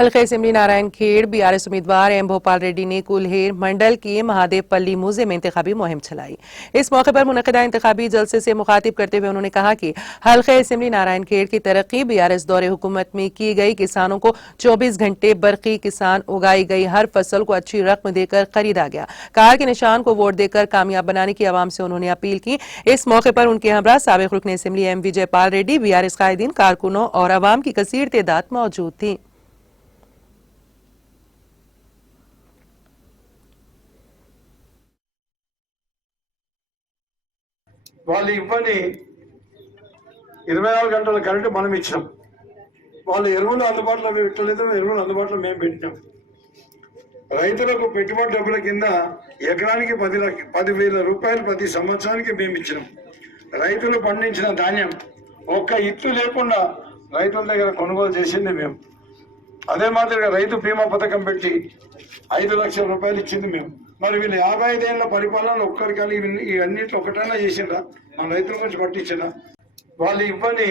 हल्के असेंबली नारायण खेड़ बीआरएस उम्मीदवार एम भोपाल रेड्डी ने कुल्हेर मंडल के महादेवपल्ली मूजे में इंतखाबी मुहिम चलाई। इस मौके पर मुनक़दा इंतखाबी जलसे से मुखातिब करते हुए उन्होंने कहा कि हल्के असेंबली नारायण खेड़ की तरक्की बीआरएस दौरे हुकूमत में की गई, किसानों को 24 घंटे बरकी, किसान उगाई गई हर फसल को अच्छी रकम देकर खरीदा गया। कार के निशान को वोट देकर कामयाब बनाने की आवाम से उन्होंने अपील की। इस मौके पर उनके हमरा साबिक़ रुकन assembly M Vijaypal Reddy, BRS कायदीन, कारकुनों और अवाम की कसीर तादाद मौजूद थी। వాళ్ళు ఇవ్వని 24 గంటల కరెంటు మనం ఇచ్చాం. వాళ్ళు ఎరువులు అందుబాటులో పెట్టలేదు, ఎరువులు అందుబాటులో మేము పెట్టాం. రైతులకు పెట్టుబడి డబ్బుల కింద ఎకరానికి 10,000 రూపాయలు ప్రతి సంవత్సరానికి మేము ఇచ్చినాం. రైతులు పండించిన ధాన్యం ఒక్క ఇత్తు లేకుండా రైతుల దగ్గర కొనుగోలు చేసింది మేము. అదే మాదిరిగా రైతు బీమా పథకం పెట్టి 5 లక్షల రూపాయలు ఇచ్చింది మేము. మరి వీళ్ళు 55 ఏళ్ల పరిపాలనలో ఒక్కరికాలి ఇవన్నిట్లో ఒకటైనా చేసిండ్రా? మన రైతుల గురించి పట్టించినా? వాళ్ళు ఇవ్వని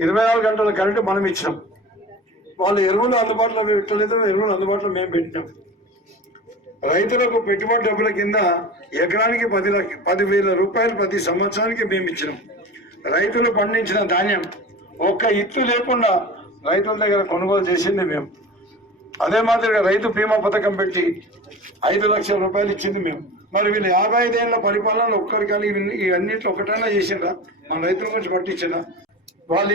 24 గంటల కరెంటు మనం ఇచ్చినాం. వాళ్ళు ఎరువులు అందుబాటులో పెట్టలేదు, ఎరువులు అందుబాటులో మేము పెట్టినాం. రైతులకు పెట్టుబడి డబ్బుల కింద ఎకరానికి 10,000 రూపాయలు ప్రతి సంవత్సరానికి మేము ఇచ్చినాం. రైతులు పండించిన ధాన్యం ఒక్క ఇత్తు లేకుండా రైతుల దగ్గర కొనుగోలు చేసింది మేము. అదే మాదిరిగా రైతు బీమా పథకం పెట్టి 5 లక్షల రూపాయలు ఇచ్చింది మేము. మరి వీళ్ళు 55 ఏళ్ల పరిపాలనలో ఒక్కరికాలి ఇవన్నిట్లో ఒకటైనా చేసిండ్రా? మన రైతుల గురించి పట్టించినా? వాళ్ళు